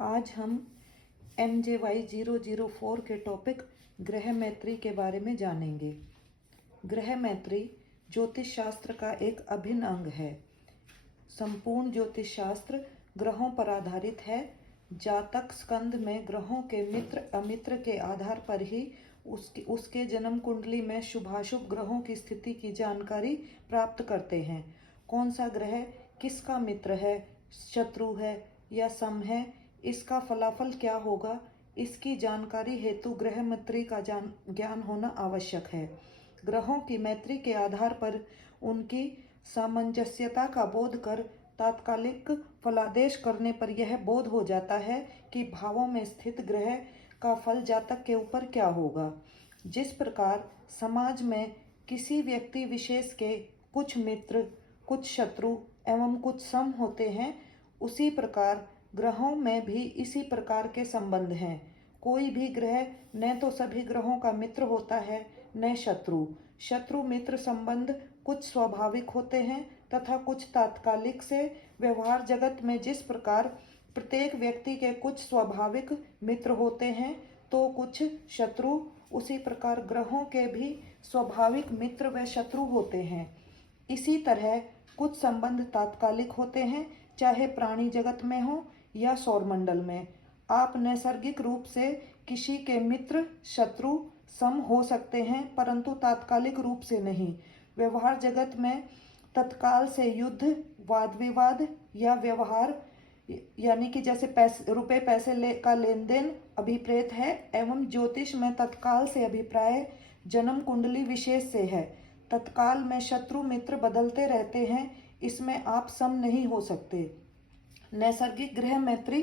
आज हम MJY004 के टॉपिक ग्रह मैत्री के बारे में जानेंगे। ग्रह मैत्री ज्योतिष शास्त्र का एक अभिन्न अंग है। संपूर्ण ज्योतिष शास्त्र ग्रहों पर आधारित है। जातक स्कंद में ग्रहों के मित्र अमित्र के आधार पर ही उसके जन्म कुंडली में शुभाशुभ ग्रहों की स्थिति की जानकारी प्राप्त करते हैं। कौन सा ग्रह किसका मित्र है, शत्रु है या सम है, इसका फलाफल क्या होगा, इसकी जानकारी हेतु ग्रह मैत्री का ज्ञान होना आवश्यक है। ग्रहों की मैत्री के आधार पर उनकी सामंजस्यता का बोध कर तात्कालिक फलादेश करने पर यह बोध हो जाता है कि भावों में स्थित ग्रह का फल जातक के ऊपर क्या होगा। जिस प्रकार समाज में किसी व्यक्ति विशेष के कुछ मित्र, कुछ शत्रु एवं कुछ सम होते हैं, उसी प्रकार ग्रहों में भी इसी प्रकार के संबंध हैं। कोई भी ग्रह न तो सभी ग्रहों का मित्र होता है न शत्रु। शत्रु मित्र संबंध कुछ स्वाभाविक होते हैं तथा कुछ तात्कालिक से। व्यवहार जगत में जिस प्रकार प्रत्येक व्यक्ति के कुछ स्वाभाविक मित्र होते हैं तो कुछ शत्रु, उसी प्रकार ग्रहों के भी स्वाभाविक मित्र व शत्रु होते हैं। इसी तरह कुछ संबंध तात्कालिक होते हैं, चाहे प्राणी जगत में हो या सौरमंडल में। आप नैसर्गिक रूप से किसी के मित्र शत्रु सम हो सकते हैं, परंतु तात्कालिक रूप से नहीं। व्यवहार जगत में तत्काल से युद्ध, वाद विवाद या व्यवहार यानी कि जैसे रुपए पैसे का लेन देन अभिप्रेत है, एवं ज्योतिष में तत्काल से अभिप्राय जन्म कुंडली विशेष से है। तत्काल में शत्रु मित्र बदलते रहते हैं, इसमें आप सम नहीं हो सकते। नैसर्गिक ग्रह मैत्री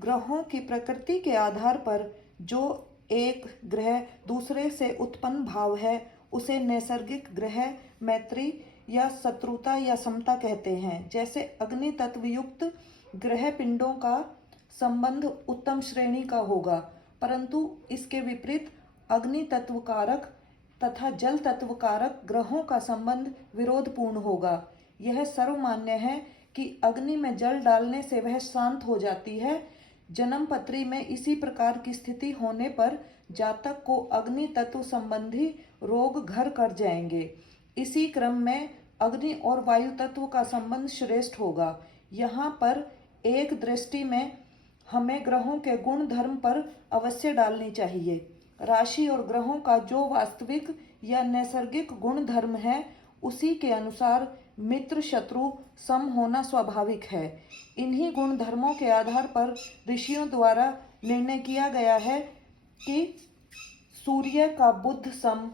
ग्रहों की प्रकृति के आधार पर जो एक ग्रह दूसरे से उत्पन्न भाव है उसे नैसर्गिक ग्रह मैत्री या शत्रुता या समता कहते हैं। जैसे अग्नि तत्व युक्त ग्रह पिंडों का संबंध उत्तम श्रेणी का होगा, परंतु इसके विपरीत अग्नि तत्व कारक तथा जल तत्व कारक ग्रहों का संबंध विरोधपूर्ण होगा। यह सर्वमान्य है कि अग्नि में जल डालने से वह शांत हो जाती है। जन्म पत्री में इसी प्रकार की स्थिति होने पर जातक को अग्नि तत्व संबंधी रोग घर कर जाएंगे। इसी क्रम में अग्नि और वायु तत्व का संबंध श्रेष्ठ होगा। यहाँ पर एक दृष्टि में हमें ग्रहों के गुण धर्म पर अवश्य डालनी चाहिए। राशि और ग्रहों का जो वास्तविक या नैसर्गिक गुण धर्म है उसी के अनुसार मित्र शत्रु सम होना स्वाभाविक है। इन्हीं गुण धर्मों के आधार पर ऋषियों द्वारा निर्णय किया गया है कि सूर्य का बुध सम,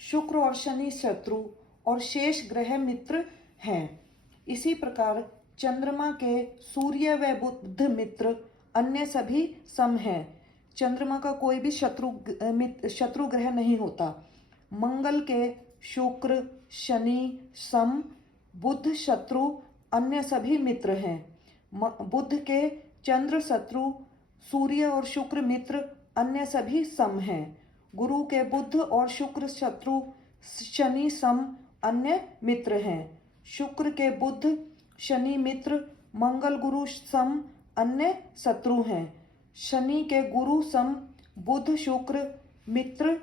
शुक्र और शनि शत्रु और शेष ग्रह मित्र हैं। इसी प्रकार चंद्रमा के सूर्य व बुध मित्र, अन्य सभी सम हैं। चंद्रमा का कोई भी शत्रु ग्रह नहीं होता। मंगल के शुक्र शनि सम, बुध शत्रु, अन्य सभी मित्र हैं। बुध के चंद्र शत्रु, सूर्य और शुक्र मित्र, अन्य सभी सम हैं। गुरु के बुध और शुक्र शत्रु, शनि सम, अन्य मित्र हैं। शुक्र के बुध शनि मित्र, मंगल गुरु सम, अन्य शत्रु हैं। शनि के गुरु सम, बुध शुक्र मित्र,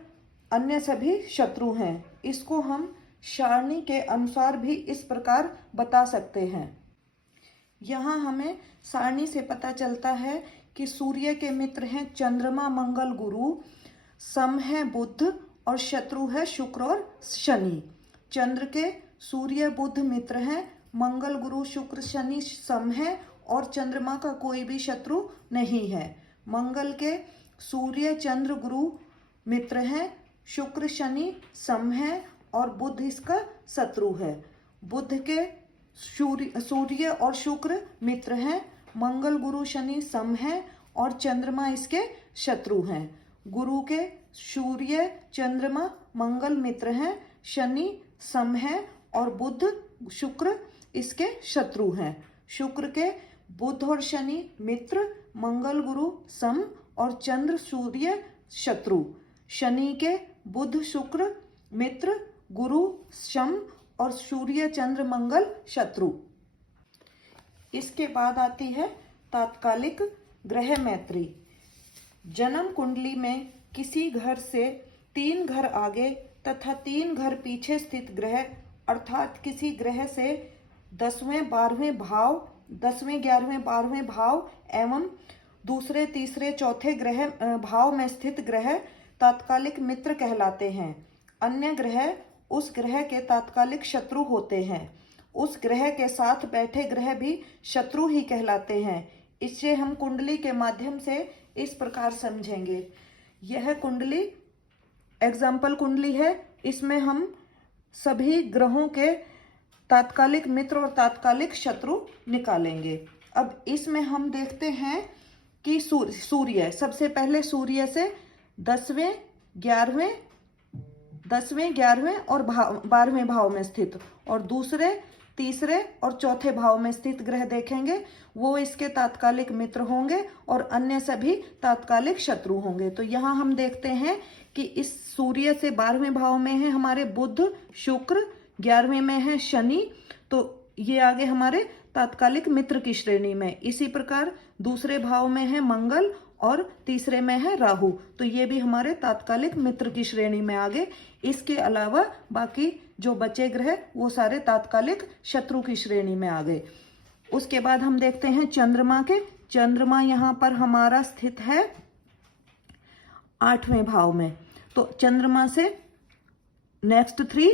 अन्य सभी शत्रु हैं। इसको हम सारणी के अनुसार भी इस प्रकार बता सकते हैं। यहाँ हमें सारणी से पता चलता है कि सूर्य के मित्र हैं चंद्रमा मंगल गुरु, सम है बुध और शत्रु है शुक्र और शनि। चंद्र के सूर्य बुध मित्र हैं, मंगल गुरु शुक्र शनि सम है और चंद्रमा का कोई भी शत्रु नहीं है। मंगल के सूर्य चंद्र गुरु मित्र हैं, शुक्र शनि सम है और बुध इसका शत्रु है। बुध के सूर्य और शुक्र मित्र हैं, मंगल गुरु शनि सम है और चंद्रमा इसके शत्रु हैं। गुरु के सूर्य चंद्रमा मंगल मित्र हैं, शनि सम है और बुध शुक्र इसके शत्रु हैं। शुक्र के बुध और शनि मित्र, मंगल गुरु सम और चंद्र सूर्य शत्रु। शनि के बुध शुक्र मित्र, गुरु सम और सूर्य चंद्र मंगल शत्रु। इसके बाद आती है तात्कालिक ग्रह मैत्री। जन्म कुंडली में किसी घर से 3 घर आगे तथा 3 घर पीछे स्थित ग्रह अर्थात किसी ग्रह से 10वें 12वें भाव 10वें 11वें 12वें भाव एवं दूसरे तीसरे चौथे ग्रह भाव में स्थित ग्रह तात्कालिक मित्र कहलाते हैं। अन्य ग्रह उस ग्रह के तात्कालिक शत्रु होते हैं। उस ग्रह के साथ बैठे ग्रह भी शत्रु ही कहलाते हैं। इससे हम कुंडली के माध्यम से इस प्रकार समझेंगे। यह कुंडली एग्जाम्पल कुंडली है। इसमें हम सभी ग्रहों के तात्कालिक मित्र और तात्कालिक शत्रु निकालेंगे। अब इसमें हम देखते हैं कि सूर्य सबसे पहले सूर्य से 10वें 11वें और 12वें भाव में स्थित और दूसरे तीसरे और चौथे भाव में स्थित ग्रह देखेंगे। वो इसके तात्कालिक मित्र होंगे और अन्य सभी तात्कालिक शत्रु होंगे। तो यहाँ हम देखते हैं कि इस सूर्य से 12वें भाव में है हमारे बुध शुक्र, 11वें में है शनि, तो ये आगे हमारे तात्कालिक मित्र की श्रेणी में। इसी प्रकार दूसरे भाव में है मंगल और तीसरे में है राहु, तो ये भी हमारे तात्कालिक मित्र की श्रेणी में आगे। इसके अलावा बाकी जो बचे ग्रह वो सारे तात्कालिक शत्रु की श्रेणी में आ गए। उसके बाद हम देखते हैं चंद्रमा के। चंद्रमा यहाँ पर हमारा स्थित है 8वें भाव में। तो चंद्रमा से नेक्स्ट 3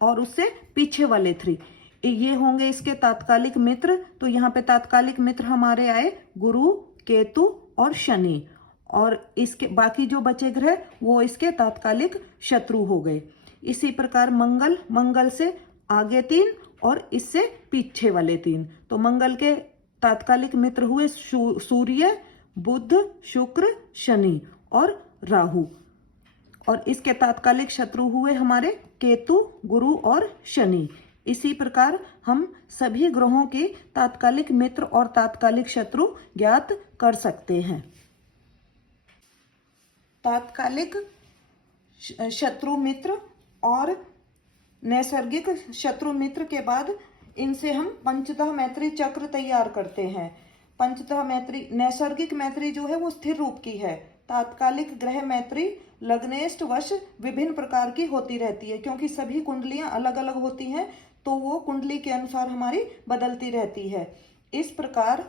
और उससे पीछे वाले 3 ये होंगे इसके तात्कालिक मित्र। तो यहाँ पे तात्कालिक मित्र हमारे आए गुरु, केतु और शनि, और इसके बाकी जो बचे ग्रह वो इसके तात्कालिक शत्रु हो गए। इसी प्रकार मंगल से आगे 3 और इससे पीछे वाले 3। तो मंगल के तात्कालिक मित्र हुए सूर्य, बुध, शुक्र, शनि और राहु, और इसके तात्कालिक शत्रु हुए हमारे केतु, गुरु और शनि। इसी प्रकार हम सभी ग्रहों के तात्कालिक मित्र और तात्कालिक शत्रु ज्ञात कर सकते हैं। तात्कालिक शत्रु मित्र और नैसर्गिक शत्रु मित्र के बाद इनसे हम पंचतः मैत्री चक्र तैयार करते हैं। पंचतः मैत्री, नैसर्गिक मैत्री जो है वो स्थिर रूप की है। तात्कालिक ग्रह मैत्री लग्नेष्ट वश विभिन्न प्रकार की होती रहती है, क्योंकि सभी कुंडलियां अलग अलग होती हैं, तो वो कुंडली के अनुसार हमारी बदलती रहती है। इस प्रकार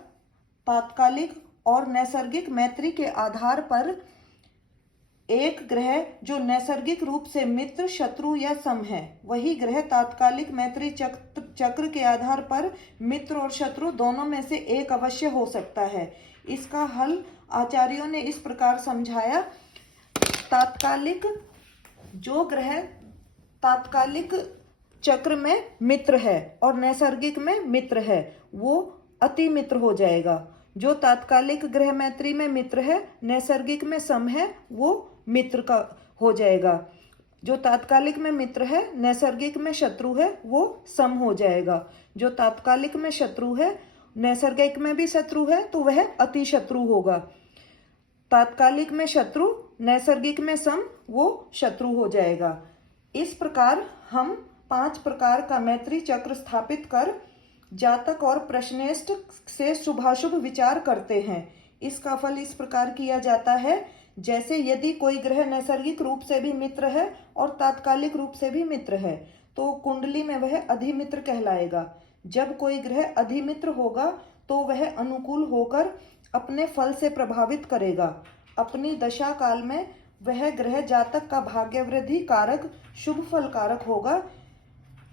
तात्कालिक और नैसर्गिक मैत्री के आधार पर एक ग्रह जो नैसर्गिक रूप से मित्र, शत्रु या सम है, वही ग्रह तात्कालिक मैत्री चक्र के आधार पर मित्र और शत्रु दोनों में से एक अवश्य हो सकता है। इसका हल आचार्यों ने इस प्रकार समझाया। तात्कालिक जो ग्रह तात्कालिक चक्र में मित्र है और नैसर्गिक में मित्र है वो अति मित्र हो जाएगा। जो तात्कालिक ग्रह मैत्री में मित्र है, नैसर्गिक में सम है, वो मित्र का हो जाएगा। जो तात्कालिक में मित्र है, नैसर्गिक में शत्रु है, वो सम हो जाएगा। जो तात्कालिक में शत्रु है, नैसर्गिक में भी शत्रु है, तो वह अति शत्रु होगा। तात्कालिक में शत्रु, नैसर्गिक में सम, वो शत्रु हो जाएगा। इस प्रकार हम 5 प्रकार का मैत्री चक्र स्थापित कर जातक और प्रश्नेष्ठ से शुभाशुभ विचार करते हैं। इसका फल इस प्रकार किया जाता है, जैसे यदि कोई ग्रह नैसर्गिक रूप से भी मित्र है और तात्कालिक रूप से भी मित्र है, तो कुंडली में वह अधिमित्र कहलाएगा। जब कोई ग्रह अधिमित्र होगा तो वह अनुकूल होकर अपने फल से प्रभावित करेगा। अपनी दशा काल में वह ग्रह जातक का भाग्य वृद्धि कारक, शुभ फल कारक होगा।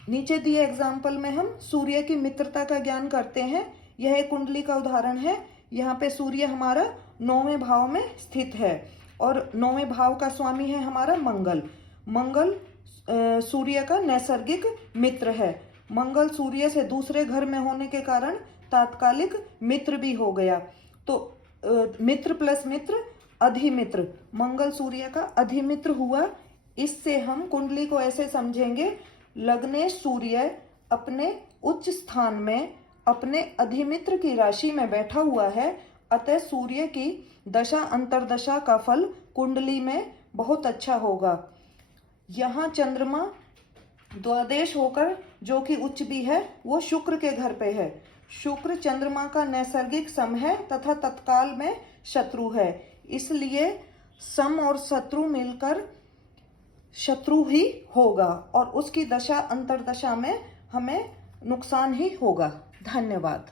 नीचे दिए एग्जाम्पल में हम सूर्य की मित्रता का ज्ञान करते हैं। यह एक कुंडली का उदाहरण है। यहाँ पे सूर्य हमारा 9वें भाव में स्थित है और 9वें भाव का स्वामी है हमारा मंगल। मंगल सूर्य का नैसर्गिक मित्र है। मंगल सूर्य से दूसरे घर में होने के कारण तात्कालिक मित्र भी हो गया। तो मित्र प्लस मित्र अधिमित्र, मंगल सूर्य का अधिमित्र हुआ। इससे हम कुंडली को ऐसे समझेंगे, लग्नेश सूर्य अपने उच्च स्थान में अपने अधिमित्र की राशि में बैठा हुआ है, अतः सूर्य की दशा अंतरदशा का फल कुंडली में बहुत अच्छा होगा। यहाँ चंद्रमा द्वादश होकर जो कि उच्च भी है, वो शुक्र के घर पे है। शुक्र चंद्रमा का नैसर्गिक सम है तथा तत्काल में शत्रु है, इसलिए सम और शत्रु मिलकर शत्रु ही होगा और उसकी दशा अंतर्दशा में हमें नुकसान ही होगा। धन्यवाद।